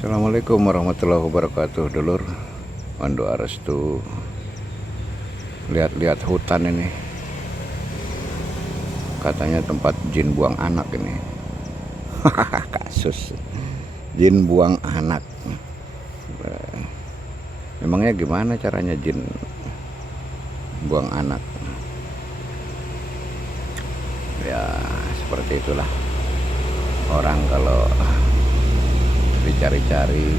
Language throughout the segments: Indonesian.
Assalamualaikum warahmatullahi wabarakatuh, dulur. Mandoa restu. Lihat-lihat hutan ini. Katanya tempat jin buang anak ini. Kasus jin buang anak. Memangnya gimana caranya jin buang anak? Ya seperti itulah. Orang kalau dicari-cari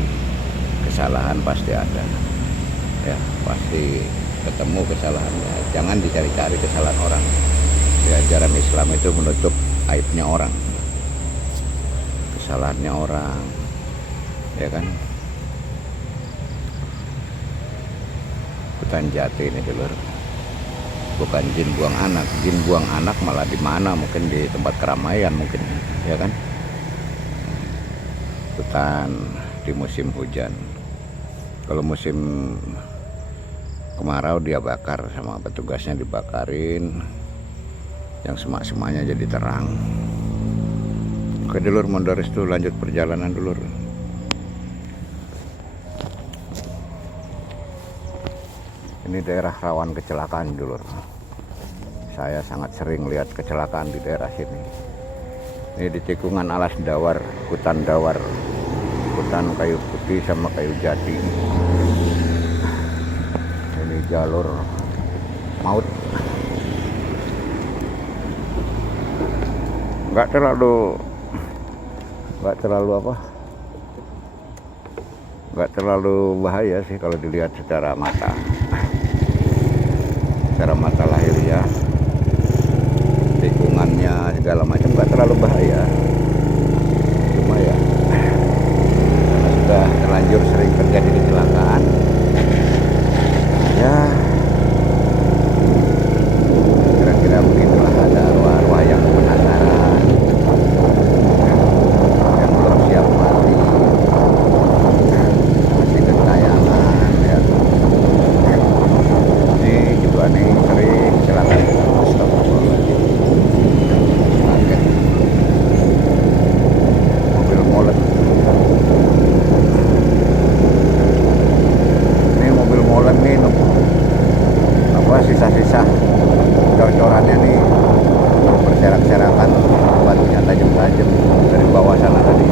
kesalahan pasti ada, ya pasti ketemu kesalahannya. Jangan dicari-cari kesalahan orang. Di ajaran Islam itu menutup aibnya orang, kesalahannya orang, ya kan. Hutan jati ini, dulur. Bukan jin buang anak. Jin buang anak malah di mana? Mungkin di tempat keramaian mungkin, ya kan. Hutan di musim hujan. Kalau musim kemarau dia bakar, sama petugasnya dibakarin, yang semak-semaknya jadi terang. Oke dulur, Mandoa restu, lanjut perjalanan dulur. Ini daerah rawan kecelakaan dulur. Saya sangat sering lihat kecelakaan di daerah sini. Ini di tikungan alas dawar, hutan dawar, hutan kayu putih sama kayu jati. Ini jalur maut. Nggak terlalu bahaya sih kalau dilihat secara mata lahiriah. Tikungannya segala macam nggak terlalu bahaya, cuma ya karena sudah terlanjur sering terjadi kecelakaan, ya kira-kira begitulah. Ada arwah-arwah yang penasaran, yang belum siap mati, masih gentayangan, ya. Ini juga nih sering kecelakaan. Mobil molen. Ini mobil molen nih, apa sisa-sisa cor-corannya nih berserak-serakan, batunya tajam-tajam dari bawah sana tadi.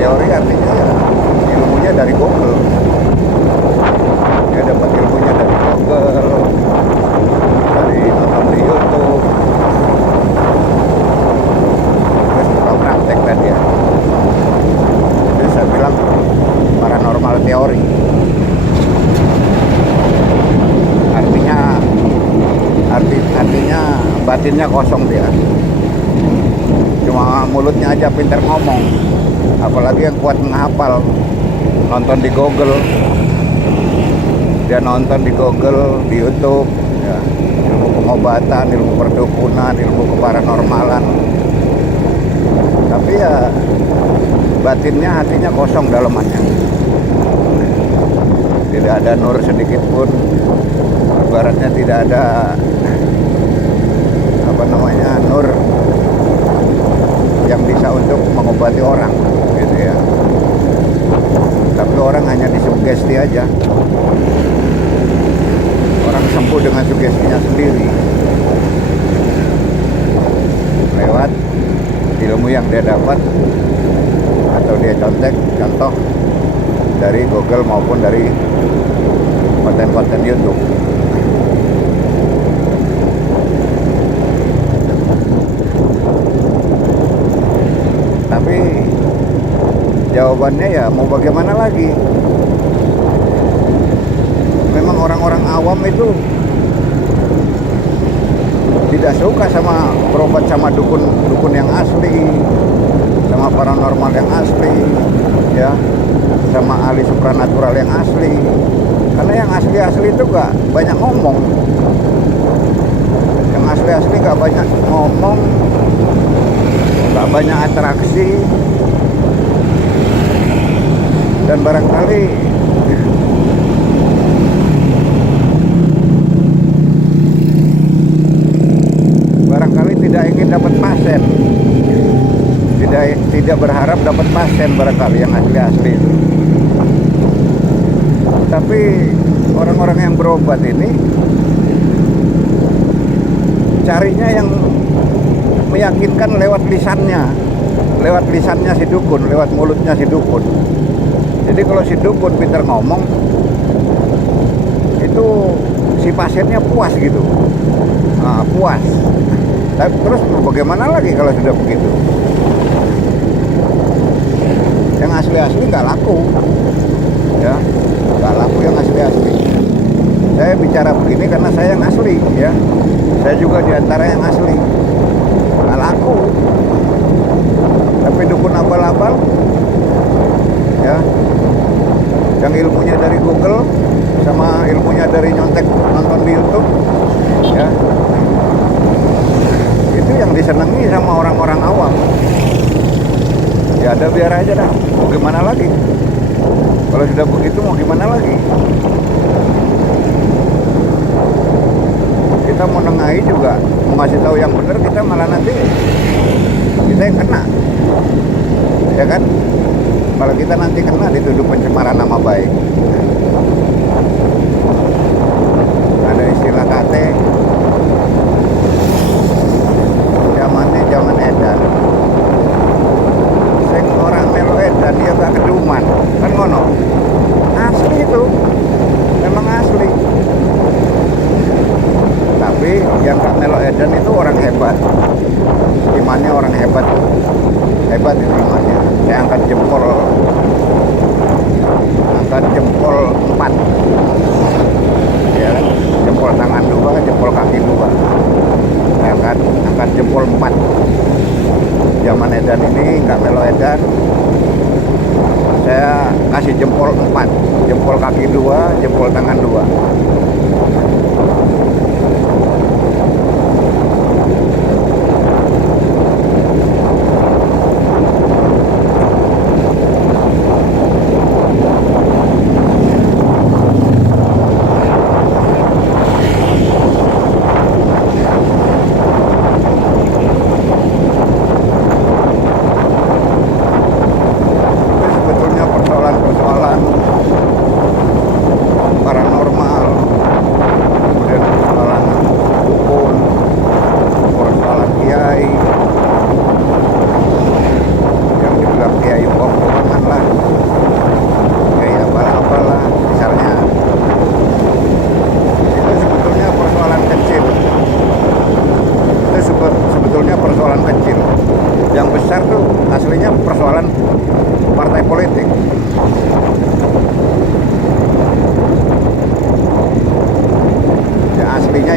Teori artinya ya ilmunya dari Google. Dia dapat ilmunya dari Google, dari nonton di YouTube, terus buka praktek tadi ya. Jadi saya bilang paranormal teori. Artinya batinnya kosong dia. mulutnya aja pintar ngomong, apalagi yang kuat menghafal. Nonton di Google, dia nonton di Google, di YouTube ya, ilmu pengobatan, ilmu perdukunan, ilmu keparanormalan, tapi ya batinnya, hatinya kosong dalamannya, tidak ada nur sedikit pun. Ibaratnya tidak ada nur yang bisa untuk mengobati orang gitu ya. Tapi orang hanya disugesti aja, orang sembuh dengan sugestinya sendiri lewat ilmu yang dia dapat atau dia contoh dari Google maupun dari konten-konten YouTube. Tapi jawabannya ya mau bagaimana lagi? Memang orang-orang awam itu tidak suka sama berobat sama dukun yang asli, sama paranormal yang asli, ya, sama ahli supranatural yang asli. Karena yang asli-asli itu gak banyak ngomong. Yang asli-asli gak banyak ngomong, gak banyak atraksi, dan barangkali tidak ingin dapat pasien, tidak berharap dapat pasien barangkali yang asli-asli itu. Tapi orang-orang yang berobat ini carinya yang meyakinkan lewat lisannya si dukun, lewat mulutnya si dukun. Jadi kalau si dukun pintar ngomong, itu si pasiennya puas gitu, puas. Tapi terus bagaimana lagi kalau sudah begitu? Yang asli-asli nggak laku, ya, nggak laku yang asli-asli. Saya bicara begini karena saya yang asli, ya. Saya juga diantara yang asli. Nggak laku. Tapi dukun abal-abal, ya, yang ilmunya dari Google sama ilmunya dari nyontek nonton di YouTube, ya, itu yang disenangi sama orang-orang awam. Ya ada biar aja dah, mau gimana lagi? Kalau sudah begitu mau gimana lagi? Kita mau nengahi juga, mau ngasih tahu yang benar, kita malah nanti kita yang kena, ya kan? Kalau kita nanti kena dituduh pencemaran nama baik. Ada istilah kate, zamannya zaman edan. Sing orang melo edan dia gak keduman, kan ngono. Asli itu, memang asli. Tapi yang gak melo edan itu orang hebat. Imannya orang hebat. Hebat itu imannya. Saya angkat jempol 4, ya kan? Jempol tangan 2, jempol kaki 2. Saya angkat jempol 4. Zaman edan ini nggak melo edan, saya kasih jempol 4, jempol kaki 2, jempol tangan 2.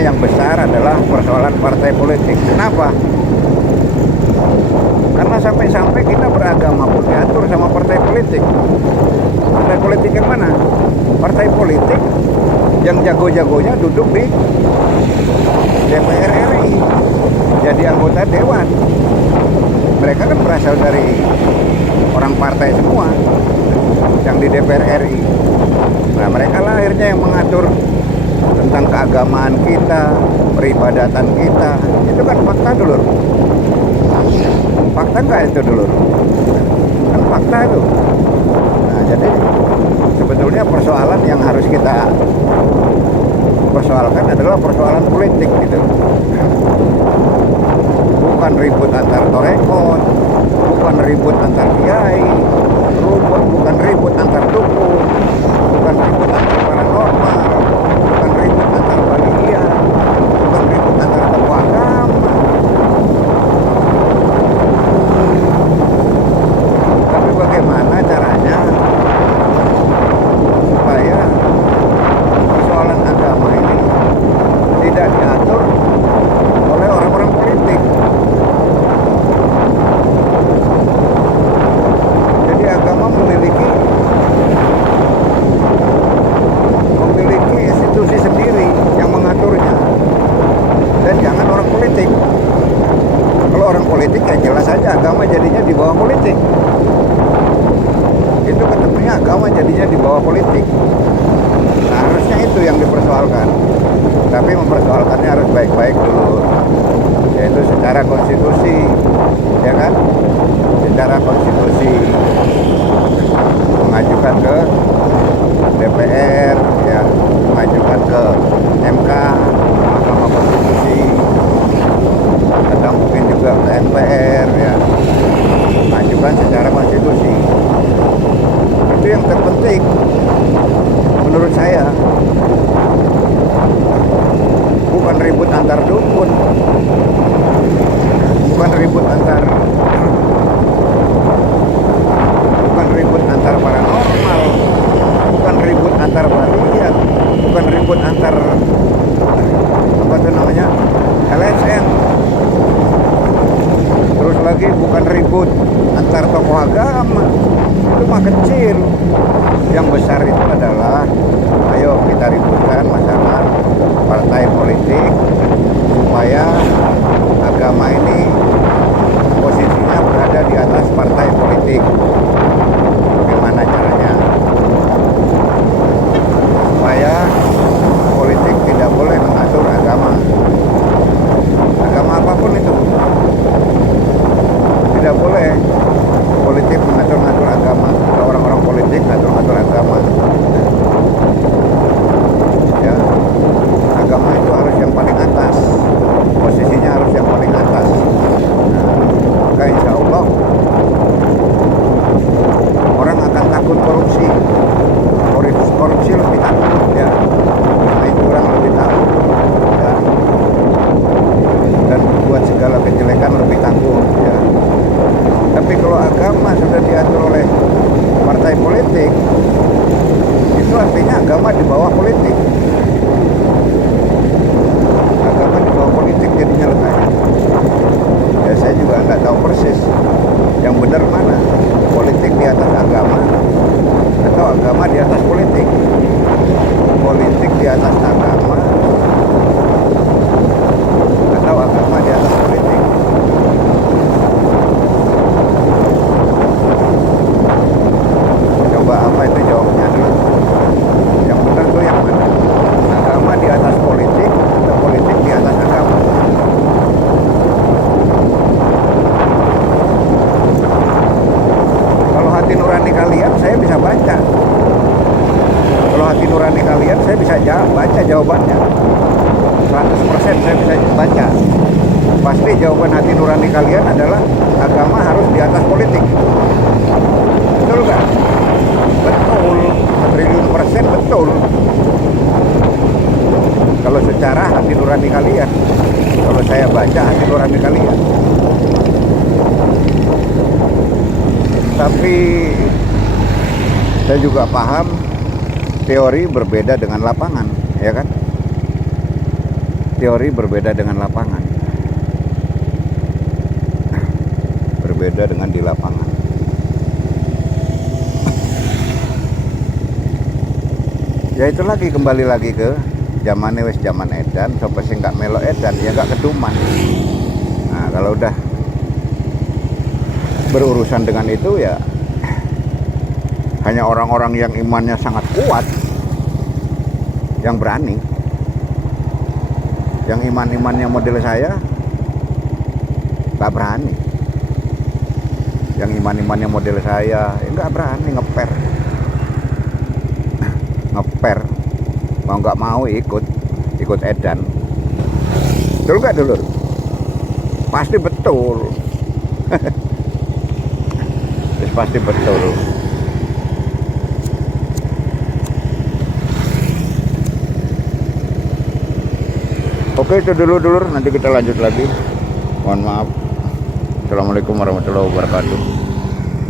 Yang besar adalah persoalan partai politik. Kenapa? Karena sampai politik. Partai politik yang mana? Partai politik yang jago-jagonya duduk di DPR RI, jadi anggota dewan. Mereka kan berasal dari orang partai semua yang di DPR RI. Nah, mereka lah akhirnya yang mengatur tentang keagamaan kita, peribadatan kita. Itu kan fakta dulu. Fakta nggak itu dulu? Kan fakta itu. Nah, jadi sebetulnya persoalan yang harus kita persoalkan adalah persoalan politik gitu. Bukan ribut antar torekon, bukan ribut antar kiai, bukan ribut antar dukun, bukan ribut antar paranormal, bukan ribut antar bagian, bukan ribut antar tokoh agama. Tapi bagaimana caranya supaya persoalan agama ini tidak diatur oleh orang-orang politik. Jadi agama memiliki institusi sendiri yang mengaturnya, dan jangan orang politik. Kalau orang politik ya jelas saja agama jadinya di bawah politik. Itu ketemunya agama jadinya di bawah politik. Nah, harusnya itu yang dipersoalkan. Tapi mempersoalkannya harus baik-baik dulu, yaitu secara konstitusi, ya kan? Secara konstitusi, mengajukan ke DPR, ya, mengajukan ke MK, Mahkamah Konstitusi, atau mungkin juga ke MPR, ya, mengajukan secara konstitusi. Itu yang terpenting menurut saya. Bukan ribut antar dukun, bukan ribut antar paranormal, bukan ribut antar balian, bukan ribut antar apa itu namanya LSM. Terus lagi bukan ribut antar tokoh agama. Itu mah kecil. Yang besar itu adalah ayo kita ributkan masalah partai politik supaya agama ini posisinya berada di atas partai politik. Bagaimana caranya supaya politik tidak boleh mengatur agama apapun itu. Tidak boleh politik mengatur-ngatur agama, atau orang-orang politik ngatur-ngatur agama. Ya, agama itu harus yang paling atas, posisinya harus yang paling atas. Nah, maka insya Allah orang akan takut korupsi. Korupsi lebih takut, ya. Main curang lebih takut, ya. Dan buat segala kejelekan lebih takut, ya. Tapi kalau agama sudah diatur oleh partai politik, itu artinya agama di bawah politik. Agama di bawah politik jadinya letaknya. Ya saya juga nggak tahu persis yang benar mana, politik di atas agama atau agama di atas politik. Politik di atas agama atau agama di atas politik. Coba apa itu jawabnya dulu. Yang benar tuh yang mana? Agama di atas politik atau politik di atas agama? Kalau hati nurani kalian saya bisa baca. Kalau hati nurani kalian saya bisa baca jawabannya. 100% saya bisa baca. Pasti jawaban hati nurani kalian adalah agama harus di atas politik. Betul nggak? Betul, 1.000.000% betul. Kalau secara hati nurani kalian, kalau saya baca hati nurani kalian. Tapi saya juga paham teori berbeda dengan lapangan, ya kan? Teori berbeda dengan lapangan. Berbeda dengan di lapangan. Ya itu lagi, kembali lagi ke zaman wis zaman edan, sopo sing nggak melok edan ya nggak keduman. Nah kalau udah berurusan dengan itu ya hanya orang-orang yang imannya sangat kuat yang berani. Yang iman-imannya model saya nggak berani. Yang iman-imannya model saya ya nggak berani ngeper. Mau nggak mau ikut edan. Betul nggak dulur? Pasti betul. Pasti betul. Oke, itu dulu dulur, nanti kita lanjut lagi. Mohon maaf. Assalamualaikum warahmatullahi wabarakatuh.